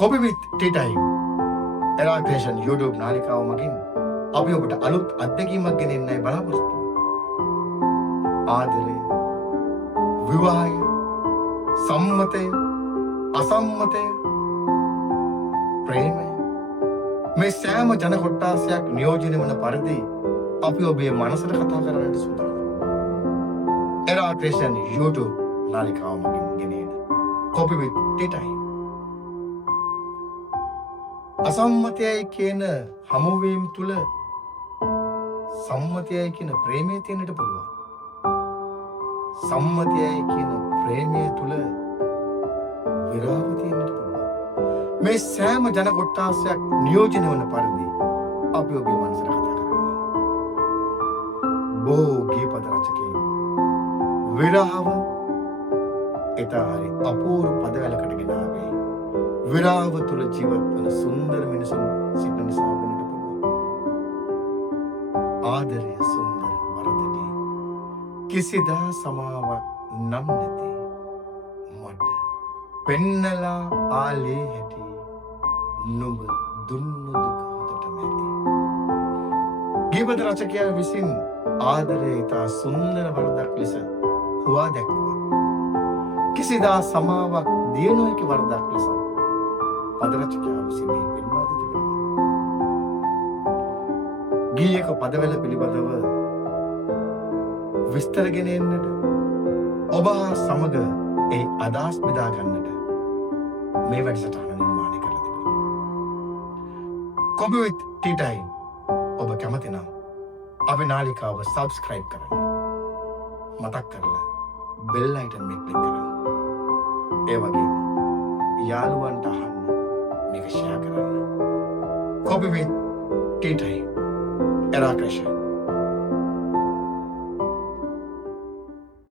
Copy with Tea Time Era Creation YouTube නාලිකාව මගින් අපි ඔබට අලුත් අත්දැකීමක් ගෙනෙන්නයි බලාපොරොත්තු වෙන්නේ. ආදරය, විවාහය, සම්මතය, අසම්මතය, ප්‍රේමය මේ සෑම ජන කොට්ටාසයක් නියෝජනය වන පරිදි අපි ඔබේ මනසට කතා කරන්නට සූදානම්. Era Creation YouTube නාලිකාව මගින් ගෙනෙන Copy with Tea Time. අසම්මතයයි කියන හමුවීම තුළ සම්මතයයි කියන ප්‍රේමය තියෙන්නට පුළුවන්. සම්මතයයි කියන ප්‍රේමය තුළ විරාම තියෙන්නට පුළුවන්. මේ සෑම ජන කොට්ටාසයක් නියෝජනය වන පරිදි අපි ඔබේ මනසට කතා කරන්නේ. බොහෝ ගීපද රචකයන් විරහව ඉතාලි අපූර්ව පදවැලකට ගෙනාවේ විරාව තුළ ජීවත් වන සුන්දර මිනිසුන් සිටින නිසා වෙන්නට පුළුවන්. ආදරය සුන්දර වරදටි කිසිදා සමාවක් නම් නැති මට පෙන්නලා ආලේ හැටි නුඹ දුන්නු දුක හොඳටම ඇති. ගීපද රචකයා විසින් ආදරය ඉතා සුන්දර වරදක් ලෙස හුවා දැක්වුවා. කිසිදා සමාවක් දිය නොහැකි වරදක් ලෙස පදරචකයා විසින් පෙන්වා දී තිබෙනවා. ගීයක පදවැල පිළිබඳව විස්තරගෙන එන්නට ඔබ සමග ඒ අදහස් බෙදා ගන්නට මේ වැඩසටහන නිර්මාණය කරලා තිබෙනවා. Copy with Tea Time ඔබ කැමති නම් අපේ නාලිකාව subscribe කරන්න. මතක් කරලා bell icon එක click කරන්න. ඒ වගේම යාළුවන්ට අහන්න මේක ෂෙයා කරන්න. Copy with Tea Time Era Creation.